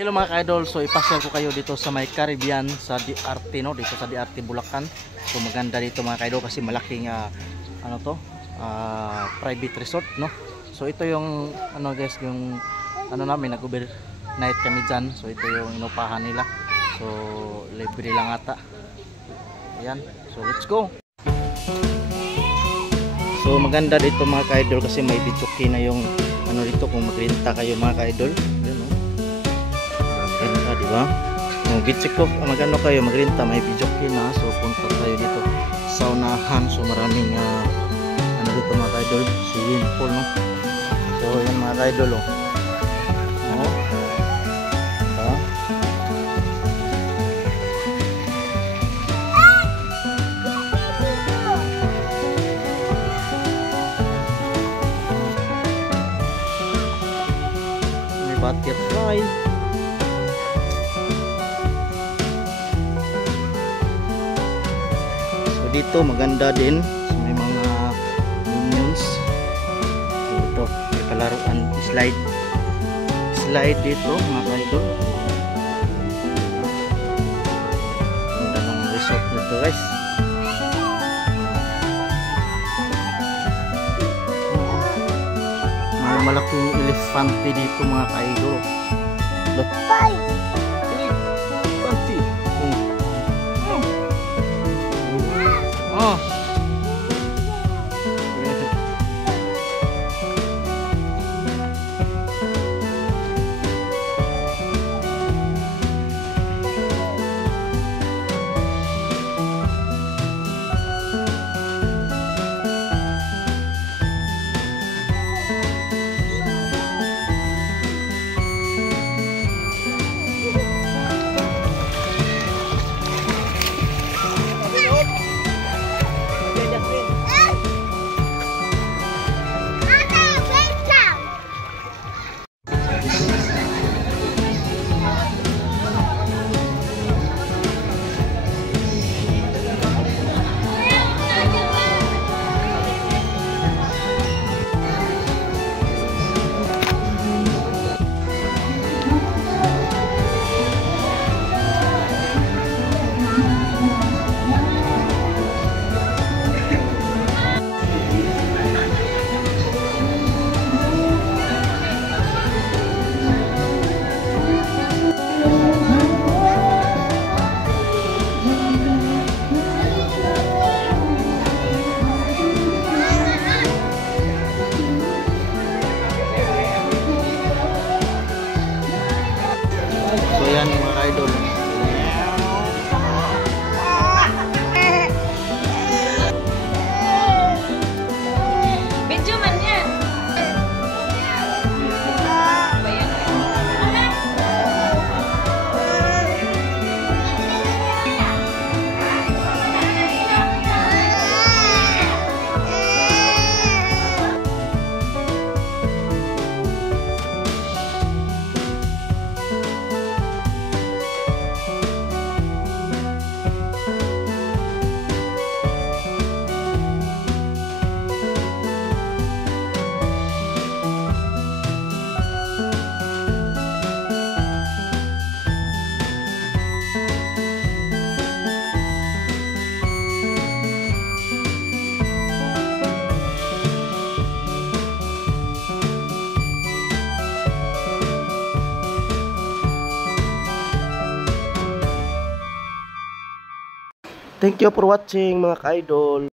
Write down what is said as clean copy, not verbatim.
Hello mga ka-idol, so ipasyal ko kayo dito sa may Caribbean sa DRT, no? Dito sa DRT Bulacan. So maganda dito mga ka-idol kasi malaking private resort, no? So ito yung guys, yung namin, nag-overnight kami dyan. So ito yung inupahan nila. So libre lang ata. Ayan, so let's go. So maganda dito mga ka-idol kasi may bichoki na yung dito kung magrenta kayo mga ka-idol. Ayan, no? Maganda, di ba? Yung bitchik ko, kayo magrenta, may bichoki na. So punta tayo dito sa unahan. So maraming dito mga ka-idol, swimming pool, no? So yan mga ka-idol, oh. Diba? May butterfly. So dito maganda din. So, may mga minions. So ito, may palaruan, slide dito mga ka-idol. Ganda ng resort nito guys. May malaking elefante dito mga ka-idol. Oh. So yan mga ka-idol. Medyo man yan. Thank you for watching mga ka-idol.